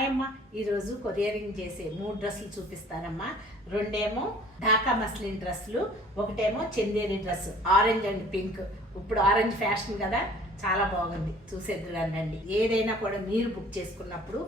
Hi అమ్మ, ఈరోజు కొరియరింగ్ చేసే 3 డ్రెస్సులు చూపిస్తానమ్మా. రెండేమో ఢాకా మస్లిన్ డ్రెస్సులు, ఒకటేమో Chanderi dress orange and pink. ఇప్పుడు ఆరెంజ్ ఫ్యాషన్ కదా, చాలా బాగుంది, చూసేద్దురండి. ఏదైనా కూడా మీరు బుక్ చేసుకున్నప్పుడు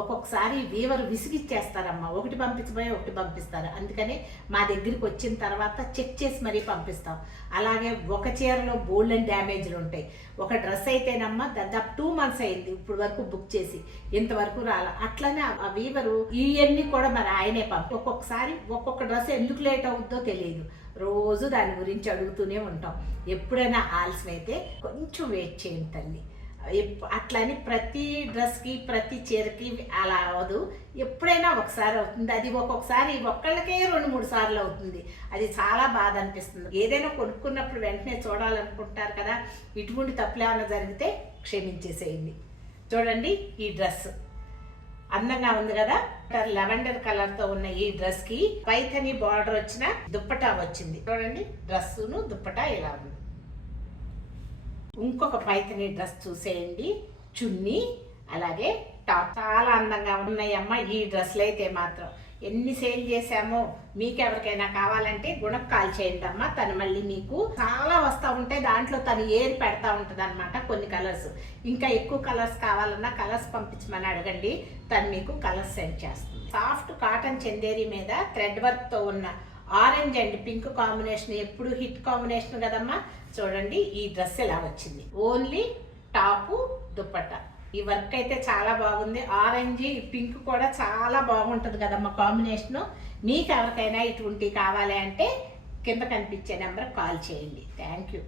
ఒక్కొక్కసారి వీవర్ విసిగిచ్చేస్తారమ్మా, ఒకటి పంపించబోయే ఒకటి పంపిస్తారు. అందుకని మా దగ్గరికి వచ్చిన తర్వాత చెక్ చేసి మరీ పంపిస్తాం. అలాగే ఒక చీరలో బోల్డ్ అండ్ డ్యామేజ్లు ఉంటాయి. ఒక డ్రెస్ అయితేనమ్మా దాదాపు 2 months అయింది ఇప్పుడు వరకు బుక్ చేసి, ఇంతవరకు రాలా. అట్లనే ఆ వీవరు ఇవన్నీ కూడా మరి ఆయనే ఒక్కొక్కసారి ఒక్కొక్క డ్రెస్ ఎందుకు లేట్ అవుద్దో తెలియదు. రోజు దాని గురించి అడుగుతూనే ఉంటాం. ఎప్పుడైనా ఆలస్యం అయితే కొంచెం వెయిట్ చేయండి తల్లి. అట్లని ప్రతి డ్రెస్కి ప్రతి చీరకి అలా అవ్వదు, ఎప్పుడైనా ఒకసారి అవుతుంది. అది ఒక్కొక్కసారి ఒక్కళ్ళకే 2-3 సార్లు అవుతుంది. అది చాలా బాధ అనిపిస్తుంది. ఏదైనా కొనుక్కున్నప్పుడు వెంటనే చూడాలనుకుంటారు కదా, ఇటువంటి తప్పులు ఏమైనా జరిగితే క్షమించేసేయండి. చూడండి, ఈ డ్రెస్ అందంగా ఉంది కదా, లెవెండర్ కలర్ తో ఉన్న ఈ డ్రెస్ కి పైథని బార్డర్ వచ్చిన దుప్పటా వచ్చింది. చూడండి, డ్రెస్సును దుప్పటా ఇలా ఉంది. ఇంకొక పైథని డ్రెస్ చూసేయండి, చున్నీ అలాగే టాప్ చాలా అందంగా ఉన్నాయమ్మా. ఈ డ్రెస్సులు అయితే మాత్రం ఎన్ని సేల్ చేసామో, మీకు ఎవరికైనా కావాలంటే గుణకు కాల్ చేయండి అమ్మా. తను మళ్ళీ మీకు చాలా వస్తూ ఉంటాయి, దాంట్లో తను ఏరి పెడతా ఉంటుంది అనమాట కొన్ని కలర్స్. ఇంకా ఎక్కువ కలర్స్ కావాలన్నా కలర్స్ పంపించమని అడగండి, తను మీకు కలర్స్ సెండ్ చేస్తుంది. సాఫ్ట్ కాటన్ చందేరి మీద థ్రెడ్ వర్క్ తో ఉన్న ఆరెంజ్ అండ్ పింక్ కాంబినేషన్ ఎప్పుడు హిట్ కాంబినేషన్ కదమ్మా. చూడండి, ఈ డ్రెస్ ఎలా వచ్చింది, ఓన్లీ టాపు దుప్పట్టా. ఈ వర్క్ అయితే చాలా బాగుంది. ఆరెంజ్ పింక్ కూడా చాలా బాగుంటుంది కదమ్మా కాంబినేషను. మీకు ఎవరికైనా ఇటువంటి కావాలి అంటే కింద కనిపించే నెంబర్ కాల్ చేయండి. Thank you.